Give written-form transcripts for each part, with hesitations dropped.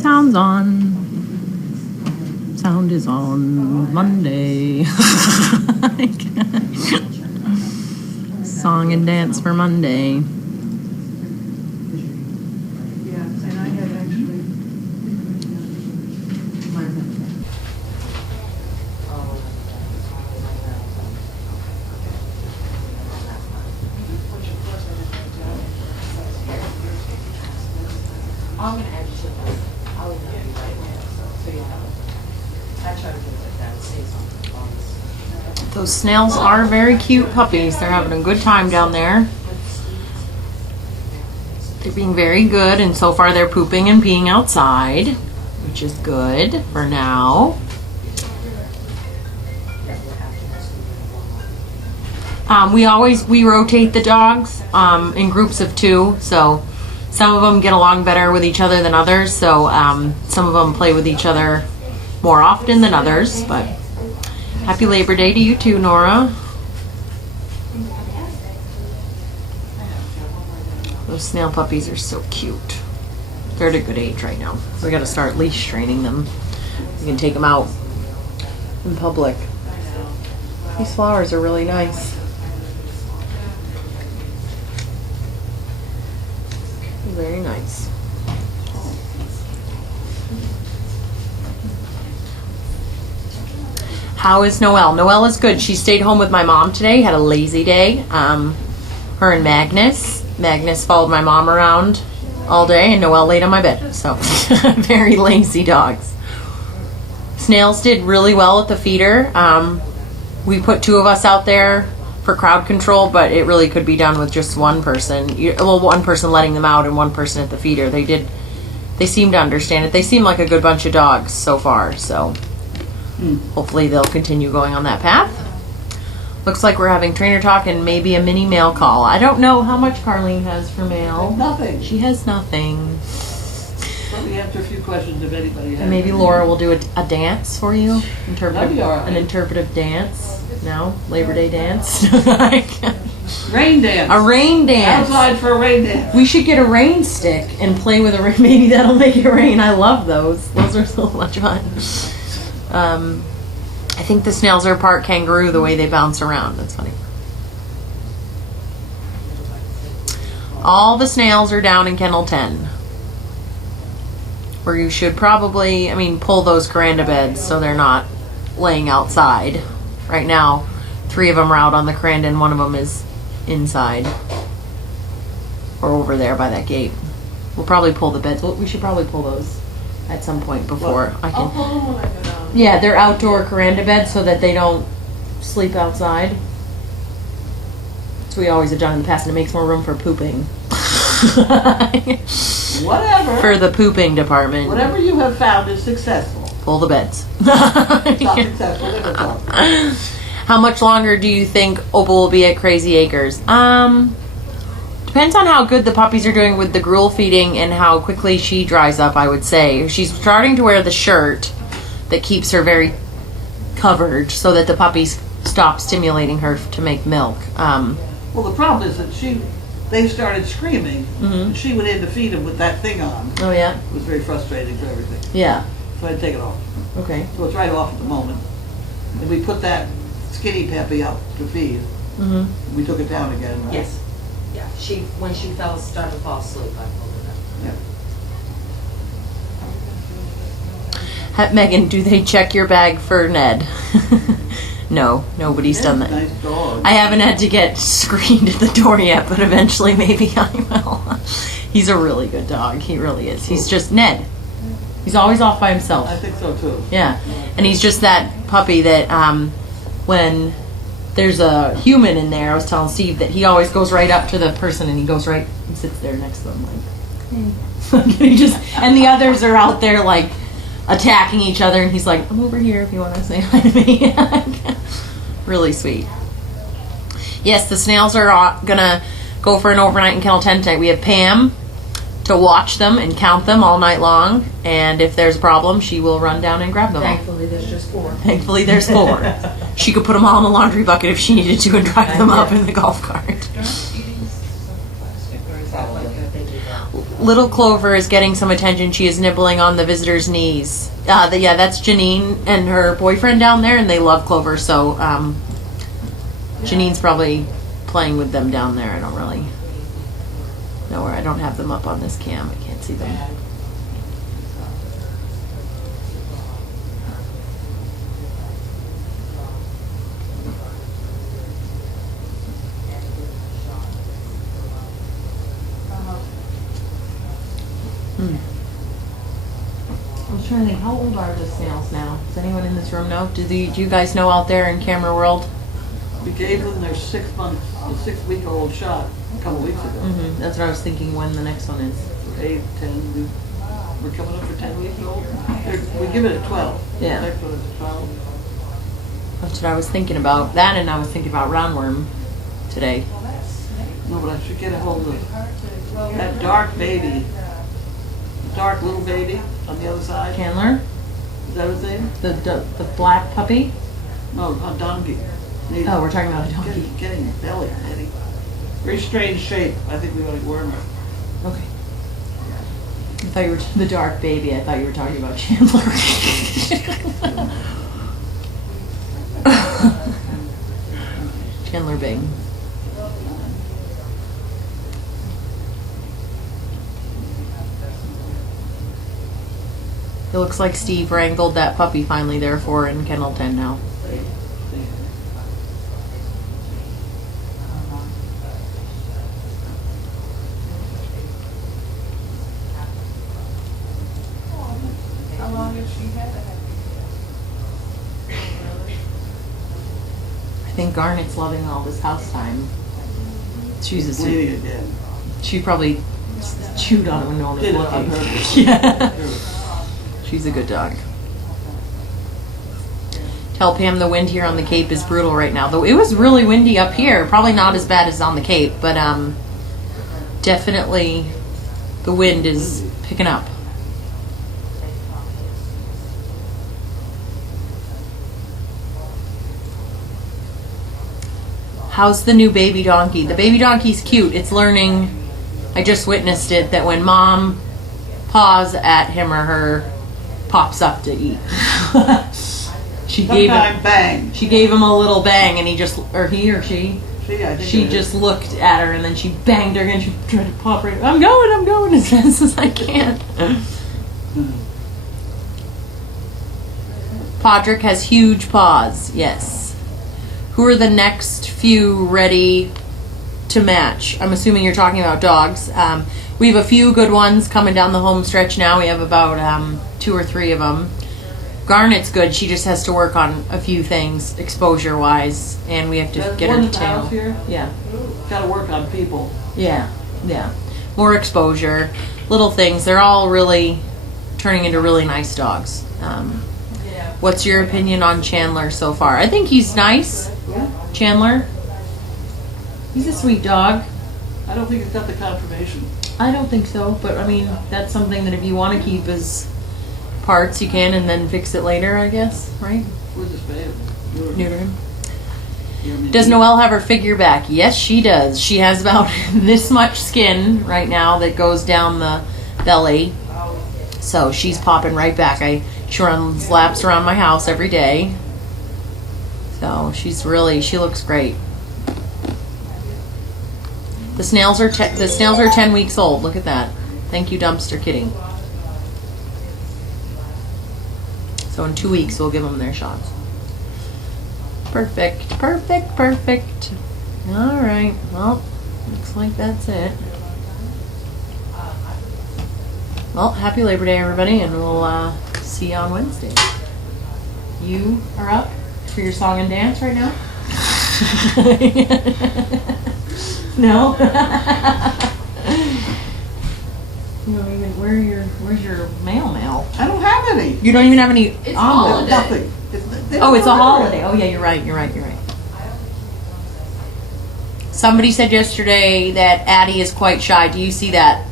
Sound's on. Sound is on Monday. Song and dance for Monday. I'm going to add you to this. I'll email you right now, so you'll have it. I try to do it that saves on this. Those snails are very cute puppies. They're having a good time down there. They're being very good, and so far they're pooping and peeing outside, which is good for now. We rotate the dogs in groups of 2, so some of them get along better with each other than others, so some of them play with each other more often than others. But happy Labor Day to you too, Nora. Those snail puppies are so cute. They're at a good age right now. So we got to start leash training them. You can take them out in public. These flowers are really nice. Very nice. How is Noelle? Noelle is good. She stayed home with my mom today, had a lazy day. Her and Magnus. Magnus followed my mom around all day, and Noelle laid on my bed. So, very lazy dogs. Snails did really well at the feeder. We put 2 of us out there for crowd control, but it really could be done with just one person. One person letting them out and one person at the feeder. They seem to understand it. They seem like a good bunch of dogs so far, so hopefully they'll continue going on that path. Looks like we're having trainer talk and maybe a mini mail call. I don't know how much Carlene has for mail. Nothing. She has nothing. Let me answer a few questions if anybody has. And maybe Laura will do a dance for you. That'd be all right. An interpretive dance. No? Labor Day dance? Rain dance. A rain dance. Outside for a rain dance. We should get a rain stick and play with a rain. Maybe that'll make it rain. I love those. Those are so much fun. I think the snails are part kangaroo the way they bounce around. That's funny. All the snails are down in kennel 10. Where you should probably, pull those Caranda beds so they're not laying outside. Right now, 3 of them are out on the Caranda and 1 of them is inside. Or over there by that gate. We'll probably pull the beds. We should probably pull those at some point before I can. I'll pull them when I go down. Yeah, they're outdoor Caranda beds so that they don't sleep outside. That's what we always have done in the past, and it makes more room for pooping. Whatever. For the pooping department. Whatever you have found is successful. Pull the beds. Not successful. Never talk. How much longer do you think Opal will be at Crazy Acres? Depends on how good the puppies are doing with the gruel feeding and how quickly she dries up, I would say. She's starting to wear the shirt that keeps her very covered so that the puppies stop stimulating her to make milk. Well, the problem is that they started screaming, and she went in to feed them with that thing on. Oh, yeah? It was very frustrating for everything. Yeah. So I had to take it off. Okay. So it's right off at the moment. And we put that skinny puppy out to feed. Mm-hmm. We took it down again, right? Yes. Yeah. When she started to fall asleep, I pulled it up. Yeah. Megan, do they check your bag for Ned? No, nobody's done that. Nice dog. I haven't had to get screened at the door yet, but eventually maybe I will. He's a really good dog. He really is. He's just Ned. He's always off by himself. I think so too. Yeah. And he's just that puppy that when there's a human in there, I was telling Steve that he always goes right up to the person and he goes right and sits there next to them like, hey. And the others are out there like attacking each other and he's like, I'm over here if you want to say hi to me. Really sweet. Yes, the snails are gonna go for an overnight in Kennel 10 tonight. We have Pam to watch them and count them all night long, and if there's a problem, she will run down and grab them all. Thankfully, there's just 4. Thankfully, there's 4. She could put them all in the laundry bucket if she needed to and drive them up in the golf cart. Eating some plastic, or is Little Clover is getting some attention. She is nibbling on the visitor's knees. Yeah, that's Janine and her boyfriend down there, and they love Clover. So Janine's probably playing with them down there. I don't really know where. I don't have them up on this cam. I can't see them. I'm trying to think, how old are the snails now? Does anyone in this room know? Do you guys know out there in camera world? We gave them their 6-week-old shot a couple weeks ago. That's what I was thinking when the next one is. 8, 10, we're coming up for 10 weeks old. We give it at 12. Yeah. Next one is 12. That's what I was thinking about. That, and I was thinking about roundworm today. No, but I should get a hold of that dark baby. Dark little baby on the other side. Chandler? Is that his name? The black puppy? No, a donkey. Oh, we're talking about a donkey. Getting belly. Very strange shape. I think we ought to worm her. Okay. I thought you were the dark baby. I thought you were talking about Chandler. Chandler Bing. It looks like Steve wrangled that puppy finally, therefore, in kennel 10 now. How long has she had it? I think Garnet's loving all this house time. She's a Bleeding again. She probably chewed on it when no one was Did it on looking. purpose. Yeah. She's a good dog. Tell Pam the wind here on the Cape is brutal right now. Though it was really windy up here. Probably not as bad as on the Cape, but definitely the wind is picking up. How's the new baby donkey? The baby donkey's cute. It's learning. I just witnessed it, that when mom paws at him or her, pops up to eat. She gave him a little bang, and he or she just looked at her, and then she banged her, and she tried to pop right. I'm going as fast as I can. Podrick has huge paws. Yes. Who are the next few ready to match? I'm assuming you're talking about dogs. We have a few good ones coming down the home stretch now. We have about 2 or 3 of them. Garnet's good. She just has to work on a few things exposure wise, and we have to get her to tail. Here? Yeah. Got to work on people. Yeah. More exposure, little things. They're all really turning into really nice dogs. What's your opinion on Chandler so far? I think he's nice. Chandler. He's a sweet dog. I don't think he's got the confirmation. I don't think so, but I mean, that's something that if you want to keep as parts, you can, and then fix it later, I guess, right? Where's his baby? Neuter him. Does Noelle have her figure back? Yes, she does. She has about this much skin right now that goes down the belly. So she's popping right back. She runs laps around my house every day. So she looks great. The snails are 10 weeks old. Look at that. Thank you, Dumpster Kitty. So in 2 weeks, we'll give them their shots. Perfect. All right. Well, looks like that's it. Well, happy Labor Day, everybody, and we'll see you on Wednesday. You are up for your song and dance right now? No? You don't even, where's your mail? I don't have any. You don't even have any It's on holiday. Nothing. Oh, it's a holiday. Oh, yeah, you're right. Somebody said yesterday that Addie is quite shy. Do you see that?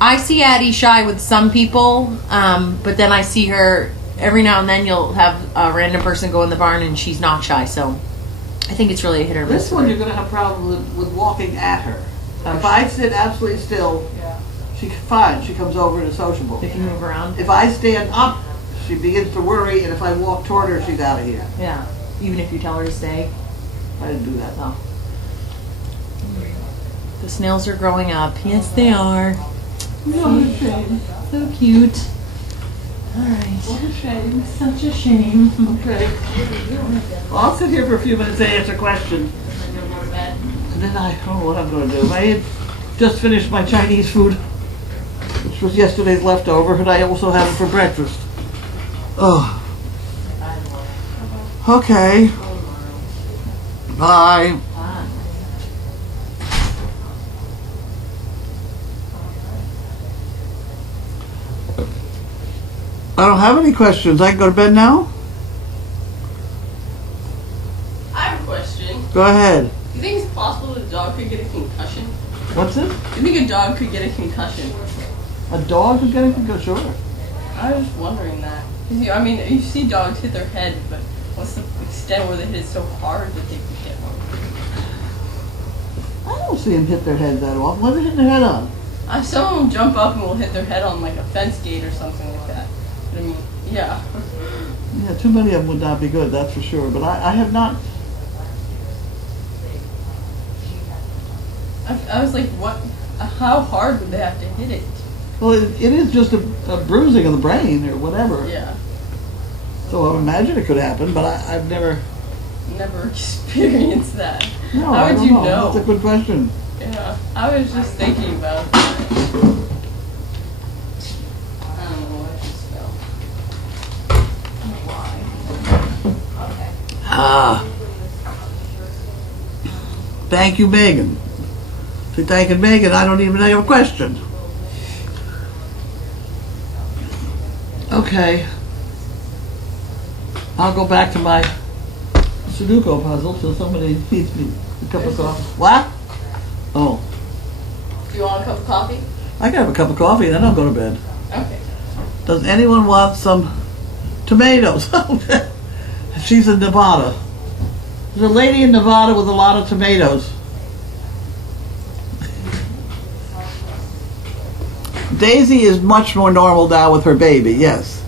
I see Addie shy with some people, but then I see her every now and then. You'll have a random person go in the barn and she's not shy. So I think it's really a hit or miss. This one you're going to have problems with walking at her. If I sit absolutely still, she comes over and is sociable. If you move around. If I stand up, she begins to worry, and if I walk toward her, she's out of here. Yeah. Even if you tell her to stay. I didn't do that. Oh. The snails are growing up. Yes, they are. No, what a shame. So cute. All right. What a shame. Such a shame. Okay. Well, I'll sit here for a few minutes and answer questions. And then I don't know what I'm going to do. I had just finished my Chinese food, which was yesterday's leftover, and I also had it for breakfast. Oh. Okay. Bye. I don't have any questions. I can go to bed now? I have a question. Go ahead. Do you think it's possible that a dog could get a concussion? What's it? Do you think a dog could get a concussion? A dog is getting to go, sure. I was just wondering that. 'Cause I mean, you see dogs hit their head, but what's the extent where they hit it so hard that they could get one? I don't see them hit their head that often. What are they hitting their head on? Some of them jump up and will hit their head on like a fence gate or something like that. But I mean, yeah. Yeah, too many of them would not be good, that's for sure. But I have not. I was like, what? How hard would they have to hit it? Well, it is just a bruising of the brain or whatever. Yeah. So I would imagine it could happen, but I've never. Never experienced that. No, How I would don't you know. know? That's a good question. Yeah. I was just thinking about that. I don't know what I just felt. Why? Ah. Thank you, Megan. To thanking Megan, I don't even have a question. Okay. I'll go back to my Sudoku puzzle till somebody feeds me a cup of coffee. What? Oh. Do you want a cup of coffee? I can have a cup of coffee, then I'll go to bed. Okay. Does anyone want some tomatoes? She's in Nevada. There's a lady in Nevada with a lot of tomatoes. Daisy is much more normal now with her baby, yes.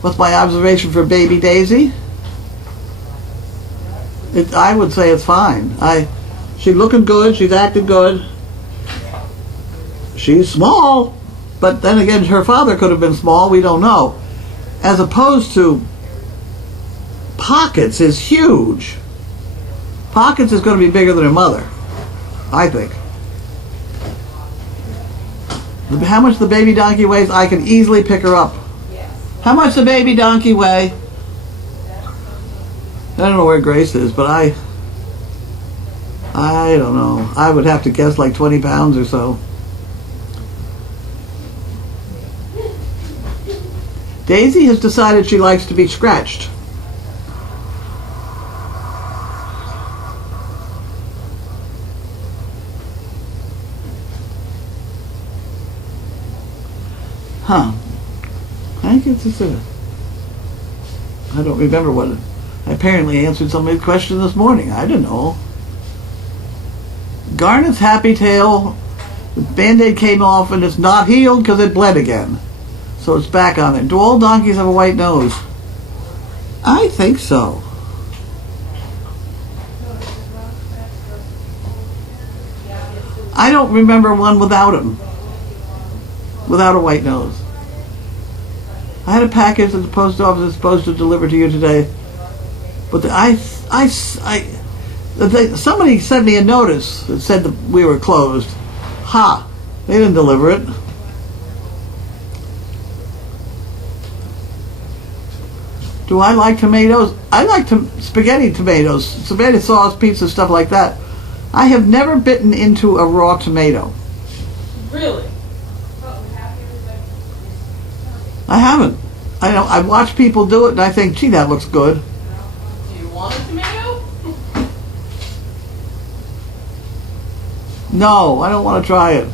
What's my observation for baby Daisy? I would say it's fine. She's looking good, she's acting good. She's small, but then again, her father could have been small, we don't know. As opposed to Pockets is huge. Pockets is going to be bigger than her mother, I think. How much the baby donkey weighs, I can easily pick her up. How much the baby donkey weigh? I don't know where Grace is, but I don't know. I would have to guess like 20 pounds or so. Daisy has decided she likes to be scratched. Huh. I guess it's I don't remember what I apparently answered somebody's question this morning. I don't know. Garnet's happy tail, the band-aid came off and it's not healed because it bled again. So it's back on it. Do all donkeys have a white nose? I think so. I don't remember one without him. Without a white nose. I had a package that the post office is supposed to deliver to you today, but somebody sent me a notice that said that we were closed. Ha! They didn't deliver it. Do I like tomatoes? I like spaghetti tomatoes, spaghetti sauce, pizza, stuff like that. I have never bitten into a raw tomato. Really? I haven't. I watch people do it and I think, gee, that looks good. Do you want a tomato? No, I don't want to try it.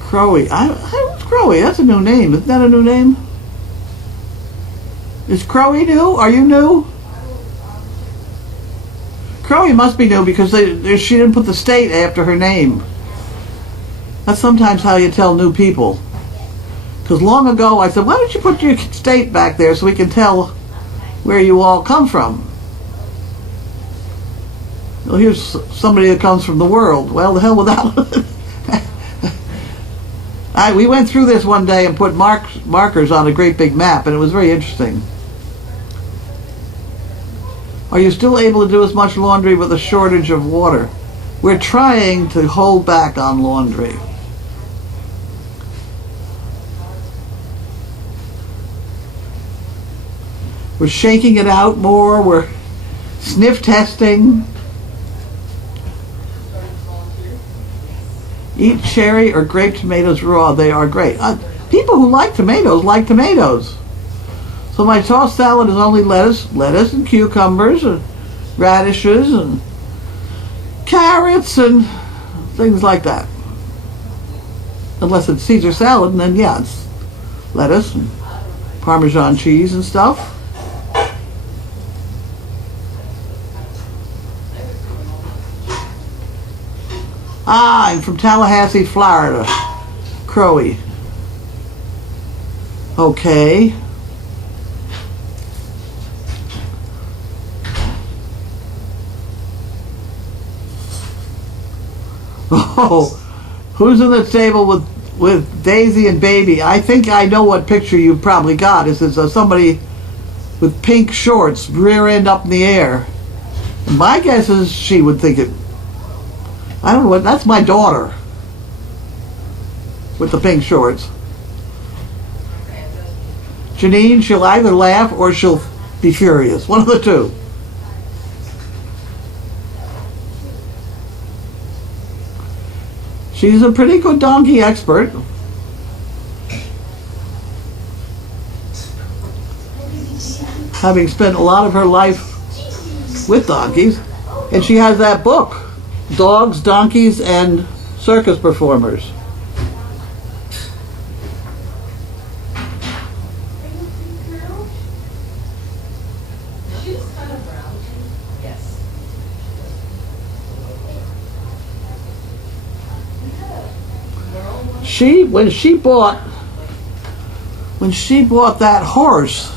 Crowy. Who's Crowy? That's a new name. Isn't that a new name? Is Crowy new? Are you new? Crowe must be new because she didn't put the state after her name. That's sometimes how you tell new people. Because long ago I said, why don't you put your state back there so we can tell where you all come from? Well, here's somebody that comes from the world. Well, the hell with that one. We went through this one day and put markers on a great big map, and it was very interesting. Are you still able to do as much laundry with a shortage of water? We're trying to hold back on laundry. We're shaking it out more. We're sniff testing. Eat cherry or grape tomatoes raw. They are great. People who like tomatoes like tomatoes. So my tossed salad is only lettuce and cucumbers and radishes and carrots and things like that. Unless it's Caesar salad, and then yeah, it's lettuce and Parmesan cheese and stuff. I'm from Tallahassee, Florida. Crowe. Okay. Oh, who's in the table with Daisy and Baby? I think I know what picture you probably got. It's somebody with pink shorts, rear end up in the air. My guess is she would think it. I don't know what. That's my daughter with the pink shorts. Janine, she'll either laugh or she'll be furious. One of the two. She's a pretty good donkey expert. Having spent a lot of her life with donkeys. And she has that book, Dogs, Donkeys, and Circus Performers. When she bought that horse,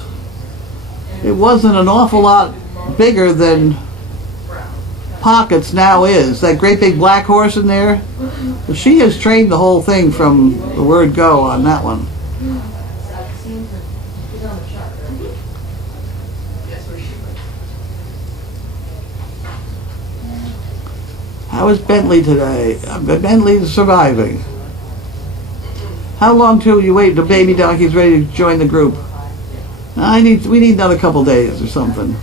it wasn't an awful lot bigger than Pockets now is. That great big black horse in there. She has trained the whole thing from the word go on that one. How is Bentley today? Bentley is surviving. How long till you wait till baby donkey's ready to join the group? We need another couple days or something.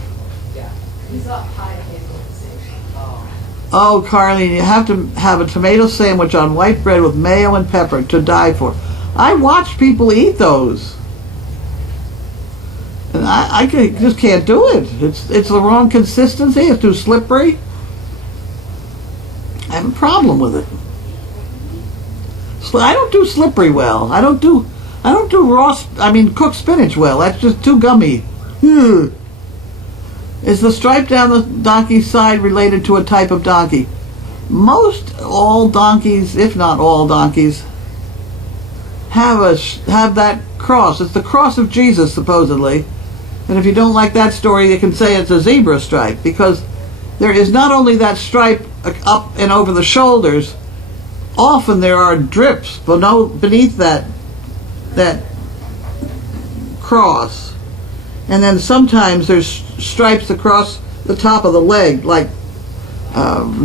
Oh, Carlene, you have to have a tomato sandwich on white bread with mayo and pepper to die for. I watch people eat those. And I just can't do it. It's the wrong consistency. It's too slippery. I have a problem with it. I don't do slippery well. I don't do cooked spinach well. That's just too gummy. Is the stripe down the donkey's side related to a type of donkey? All donkeys, if not all donkeys, have that cross. It's the cross of Jesus, supposedly. And if you don't like that story, you can say it's a zebra stripe, because there is not only that stripe up and over the shoulders. Often there are drips beneath that cross, and then sometimes there's stripes across the top of the leg, like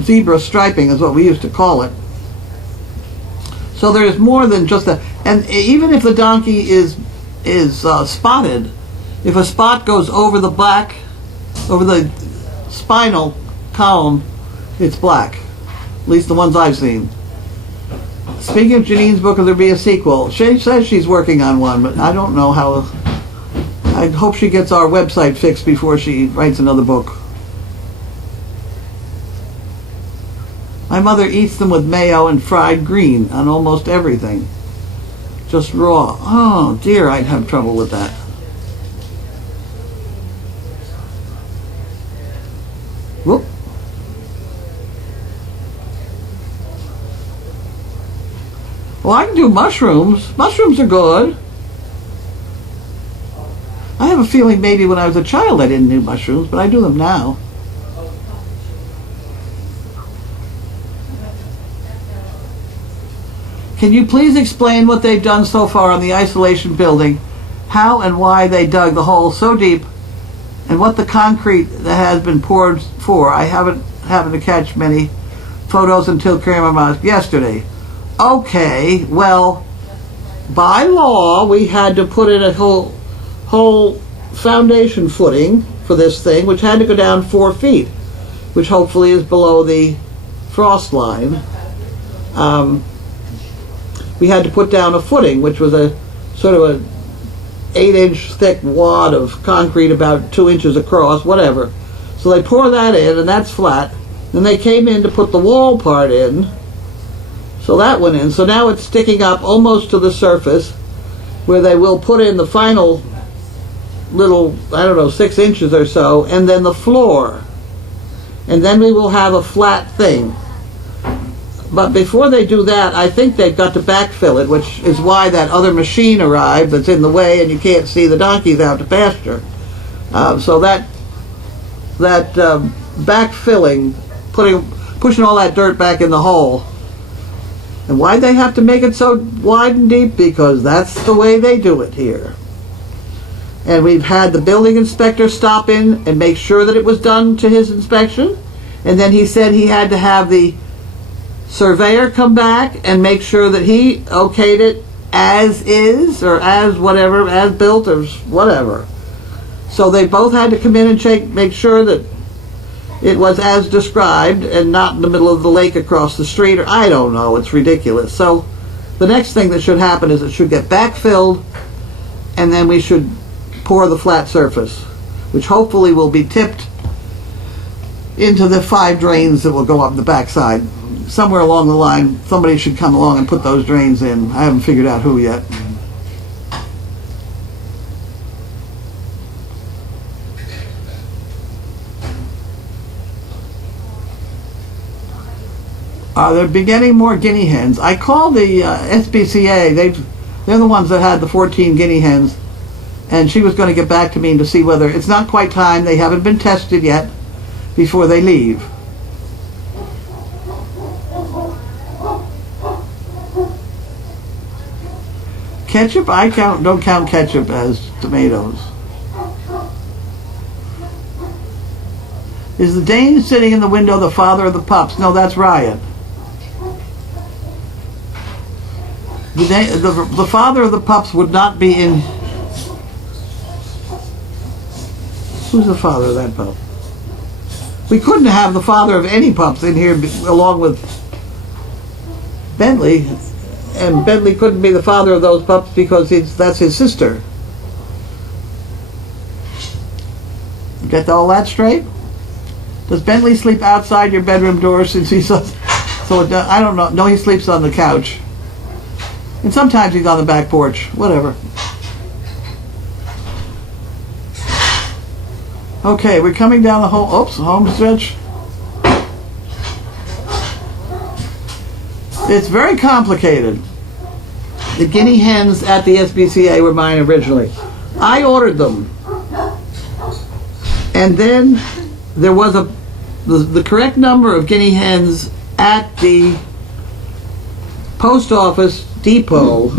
zebra striping is what we used to call it. So there's more than just that. And even if the donkey is spotted, if a spot goes over the black, over the spinal column, it's black. At least the ones I've seen. Speaking of Janine's book, will there be a sequel? She says she's working on one, but I don't know how. I hope she gets our website fixed before she writes another book. My mother eats them with mayo and fried green on almost everything. Just raw. Oh dear, I'd have trouble with that. Whoop. Well, I can do mushrooms. Mushrooms are good. I have a feeling maybe when I was a child I didn't do mushrooms, but I do them now. Can you please explain what they've done so far on the isolation building, how and why they dug the hole so deep, and what the concrete that has been poured for? I haven't happened to catch many photos until Kramer yesterday. Okay, well, by law, we had to put in a whole foundation footing for this thing, which had to go down 4 feet, which hopefully is below the frost line. We had to put down a footing, which was a sort of a 8-inch thick wad of concrete about 2 inches across, whatever. So they pour that in, and that's flat. Then they came in to put the wall part in. So that went in. So now it's sticking up almost to the surface, where they will put in the final little, 6 inches or so, and then the floor. And then we will have a flat thing. But before they do that, I think they've got to backfill it, which is why that other machine arrived that's in the way, and you can't see the donkeys out to pasture. So that backfilling, pushing all that dirt back in the hole. And why'd they have to make it so wide and deep? Because that's the way they do it here. And we've had the building inspector stop in and make sure that it was done to his inspection. And then he said he had to have the surveyor come back and make sure that he okayed it as is, or as whatever, as built, or whatever. So they both had to come in and make sure that it was as described and not in the middle of the lake across the street, or I don't know, it's ridiculous. So the next thing that should happen is it should get backfilled, and then we should pour the flat surface, which hopefully will be tipped into the 5 drains that will go up the backside. Somewhere along the line, somebody should come along and put those drains in. I haven't figured out who yet. They're beginning more guinea hens. I called the SPCA. They're the ones that had the 14 guinea hens, and she was going to get back to me to see whether it's not quite time. They haven't been tested yet before they leave. Ketchup? I don't count ketchup as tomatoes. Is the Dane sitting in the window the father of the pups? No, that's Ryan. The father of the pups would not be in... Who's the father of that pup? We couldn't have the father of any pups in here along with Bentley. And Bentley couldn't be the father of those pups because that's his sister. Get all that straight? Does Bentley sleep outside your bedroom door since he's so I don't know. No, he sleeps on the couch. And sometimes he's on the back porch. Whatever. Okay, we're coming down the home stretch. It's very complicated. The guinea hens at the SPCA were mine originally. I ordered them. And then there was the correct number of guinea hens at the post office depot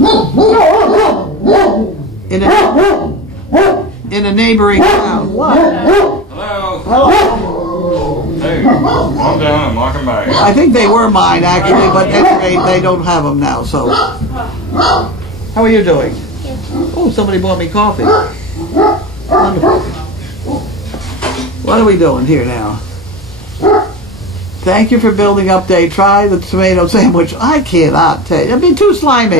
in a neighboring town. What? Hello. Hello. Hey, calm down. I'm walking back. I think they were mine actually, but anyway, they don't have them now. So, how are you doing? Oh, somebody bought me coffee. Wonderful. What are we doing here now? Thank you for building update. Try the tomato sandwich. I cannot tell you. It'd be too slimy.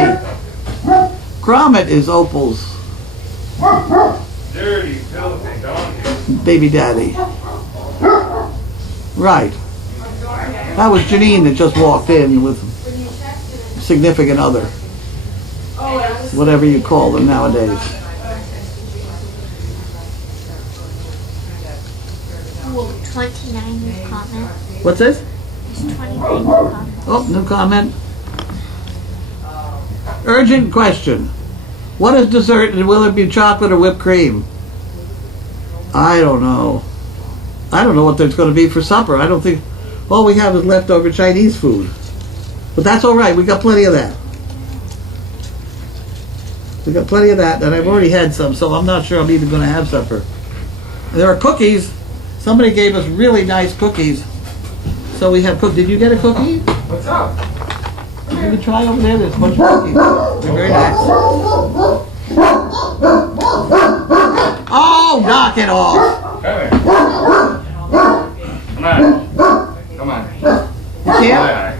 Grommet is Opal's Dirty, filthy donkey. baby daddy. Right. That was Janine that just walked in with significant other. Whatever you call them nowadays. Well, 29 new comment. What's this? There's 29 new comment. Oh, no comment. Urgent question. What is dessert and will it be chocolate or whipped cream? I don't know. I don't know what there's going to be for supper. I don't think, all we have is leftover Chinese food. But that's all right. We got plenty of that. We got plenty of that, and I've already had some, so I'm not sure I'm even going to have supper. There are cookies. Somebody gave us really nice cookies. So we have cookies. Did you get a cookie? What's up? You can try over there. There's a bunch of cookies. They're very nice. Oh, knock it off. Come here. Come on. Come on. You can't,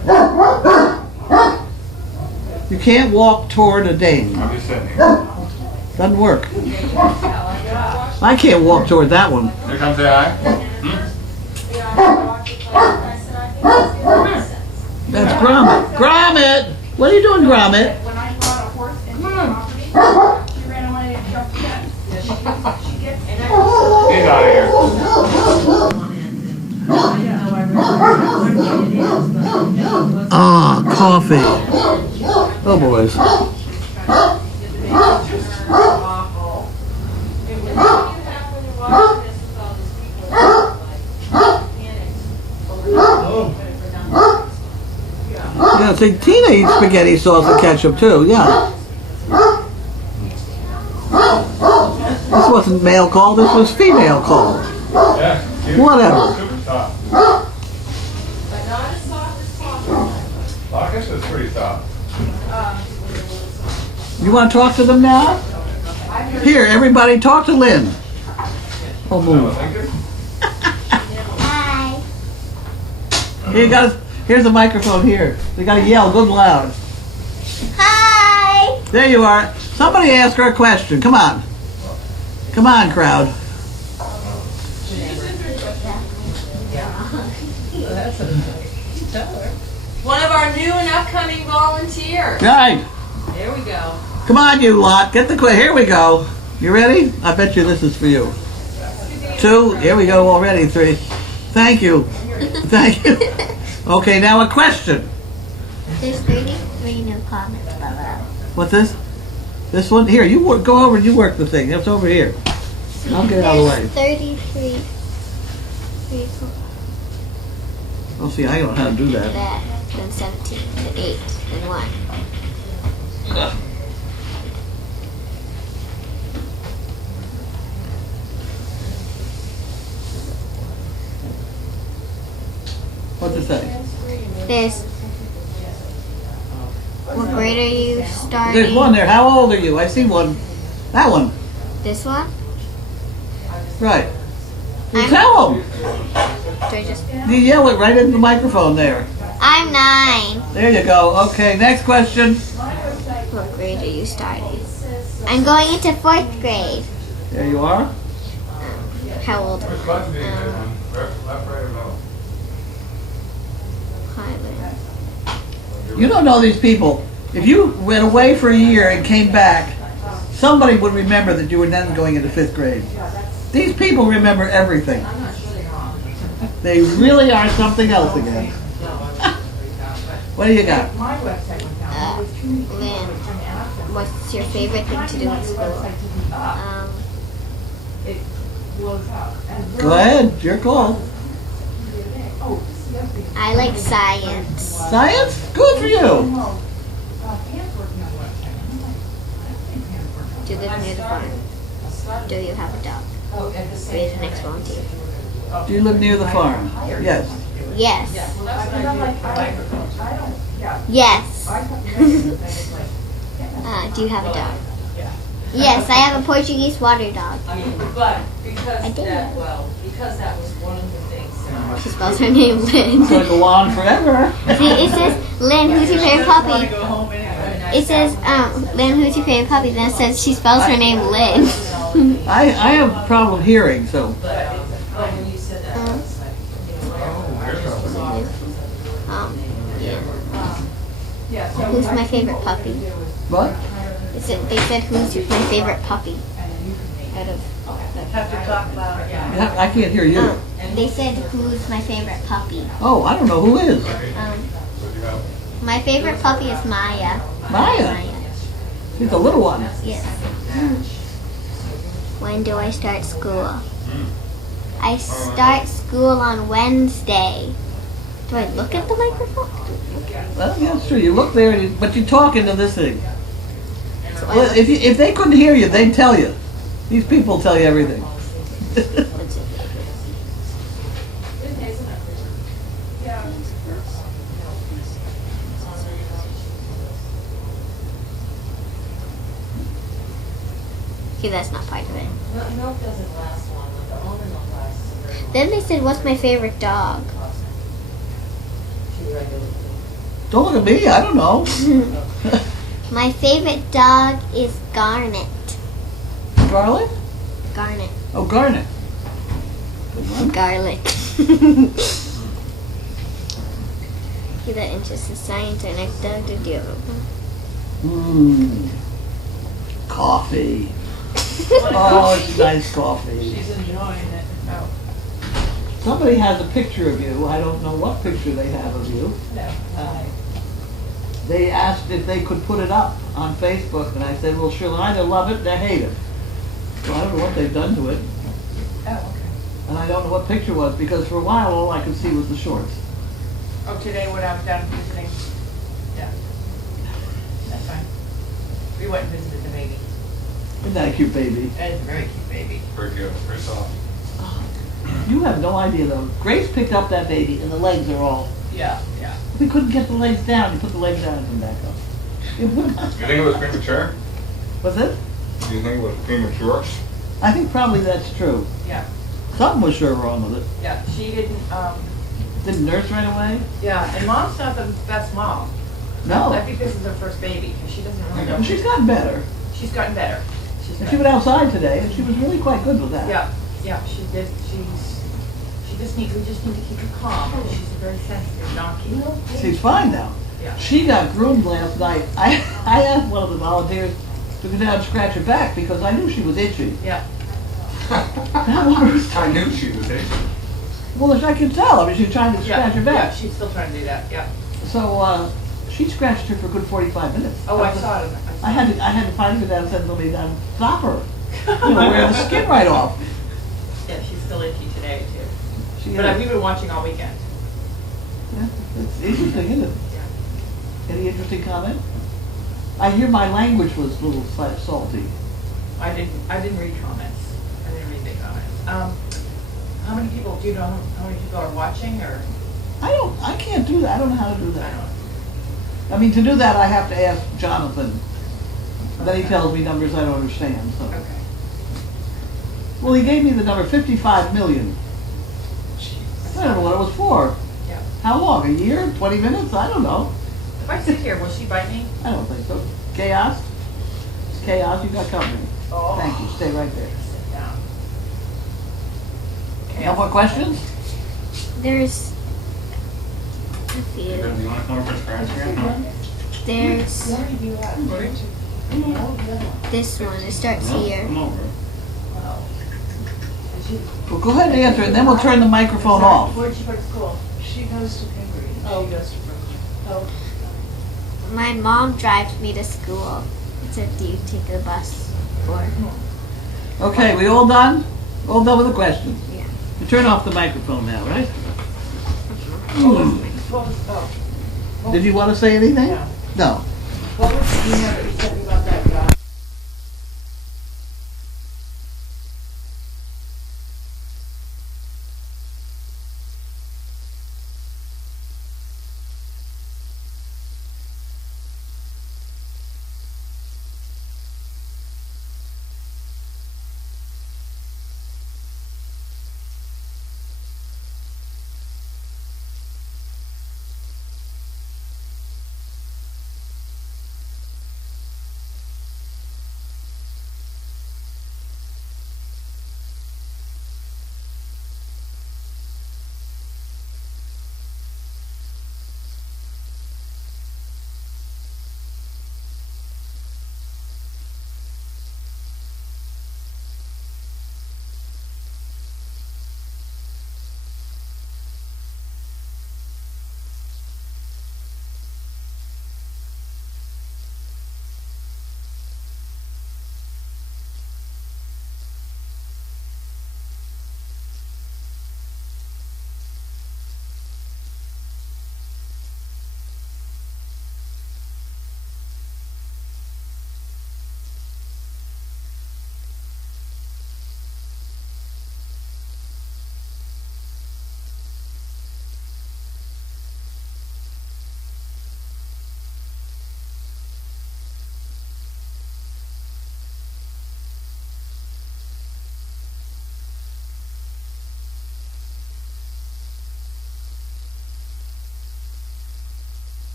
you can't walk toward a dame. I'm just sitting here. Doesn't work. I can't walk toward that one. Here comes the eye. That's Gromit. Gromit! What are you doing, Gromit? When I brought a horse into the property, she ran away and jumped the fence. He's out of here. Ah, coffee. Oh, boys. Yeah, see, Tina eats spaghetti sauce and ketchup too, yeah. This wasn't male call, this was female call. Yeah. Whatever. Super soft. Marcus is pretty soft. You want to talk to them now? Here, everybody, talk to Lynn. Oh, move. Hi. Here, you got here's a microphone here. You got to yell good and loud. Hi. There you are. Somebody ask her a question. Come on. Come on, crowd. One of our new and upcoming volunteers. Right. There we go. Come on, you lot. Get the here we go. You ready? I bet you this is for you. 2. Here we go already. 3. Thank you. Thank you. Okay, now a question. There's 33 new comments below. What's this? This one? Here, you work, go over and you work the thing. It's over here. I'll get it out of the way. There's 33 people. I'll see, I don't know how to do that. That, then 17, then 8, then 1. What's it say? There's, what grade are you starting? There's one there. How old are you? I see one. That one. This one? Right. Well, I'm- tell them. Do I just? You yell it right into the microphone there. I'm 9. There you go. Okay, next question. What grade are you starting? I'm going into 4th grade. There you are. How old am Which I? button do you hit on? Left, right, or middle? Pilot. You don't know these people. If you went away for a year and came back, somebody would remember that you were then going into 5th grade. These people remember everything. They really are something else again. What do you got? Lynn, what's your favorite thing to do in school? Go ahead. It's your call. I like science. Science? Good for you. Do you live near the farm? Do you have a dog? Read the next volunteer. Do you live near the farm? Yes. Yes. Yes. Do you have a dog? Yes, I have a Portuguese water dog. But I because did. that, because that was one of the things. She spells her name Lynn. It's going to go on forever. See, it says, Lynn, who's your favorite puppy? It says, Lynn, who's your favorite puppy? Then it says she spells her name Lynn. I have a problem hearing, so. When you said that, I was like, Yeah. Who's my favorite puppy? What? They said, who's my favorite puppy? Out of. have to talk about it. Yeah, I can't hear you. They said, who's my favorite puppy? Oh, I don't know who is. My favorite puppy is Maya. Maya. He's a little one. Yes. When do I start school? I start school on Wednesday. Do I look at the microphone? Well, yeah, it's true. You look there, but you talk into this thing. So I Well, look- if they couldn't hear you, they'd tell you. These people tell you everything. Okay, that's not part of it. Milk doesn't last long, like the almond milk lasts very long. Then they said, what's my favorite dog? She regularly. Don't look at me. I don't know. My favorite dog is Garnet. Garlic? Garnet. Oh, garnet. Garlic. Okay, that interests in science. Our next dog, did you have Mmm. Coffee. Oh, it's nice coffee. She's enjoying it. Oh. Somebody has a picture of you. I don't know what picture they have of you. No. They asked if they could put it up on Facebook, and I said, well, she'll either love it or hate it. So I don't know what they've done to it. Oh, okay. And I don't know what picture was, because for a while, all I could see was the shorts. Oh, today when I was down visiting. Yeah. That's fine. We went and visited the baby. Isn't that a cute baby? That is a very cute baby. Very good, very soft. You have no idea, though. Grace picked up that baby, and the legs are all... Yeah, yeah. We couldn't get the legs down. You put the legs down and come back up. You think it was premature? Was it? Do you think it was premature? I think probably that's true. Yeah, Something was sure wrong with it. yeah. She didn't, Didn't nurse right away? yeah, and mom's not the best mom. I No. think this is her first baby, because she doesn't really know. Well, she's gotten better. She's gotten better. She's And she gotten went outside today, and she was really quite good with that. Yeah, yeah, she did, we just need to keep her calm, because she's a very sensitive donkey. She's fine now. Yeah. She got groomed last night. I asked one of the volunteers to go down and scratch her back because I knew she was itchy. Yeah, That was, I knew she was Asian. well, I could tell. I mean, she was trying to yeah, scratch her yeah, back. she's still trying to do that, yeah. So she scratched her for a good 45 minutes. Oh, I saw it. I had to finally go down and send somebody down and stop her. You know, wear the skin right off. Yeah, she's still itchy today, too. She But is. we've been watching all weekend. Yeah, it's interesting, isn't it? Yeah. Any interesting comment? I hear my language was a little salty. I didn't read comments. I didn't read the comments. How many people, do you know how many people are watching, or? I can't do that. I don't know how to do I that. don't know. I mean, to do that, I have to ask Jonathan. Then he tells me numbers I don't understand, so. Okay. Well, he gave me the number 55 million. I don't know what it was for. Yeah. How long? A year? 20 minutes? I don't know. If I sit here, will she bite me? I don't think so. Chaos? It's chaos. You got company. Oh. Thank you. Stay right there. Sit down. No more questions? There's a Do few. you want to come over and scratch again? No? There's do that. this one. It starts here. Come over. Well, go ahead and answer it, and then we'll turn the microphone off. Where'd she go to school? She goes to Cambridge. Oh. She goes to Brooklyn. Oh. My mom drives me to school. It said, do you take the bus? Or Okay, we all done? All done with the questions? yeah. You turn off the microphone now, right? What was, oh. Did you want to say anything? No. No. What was the email that you sent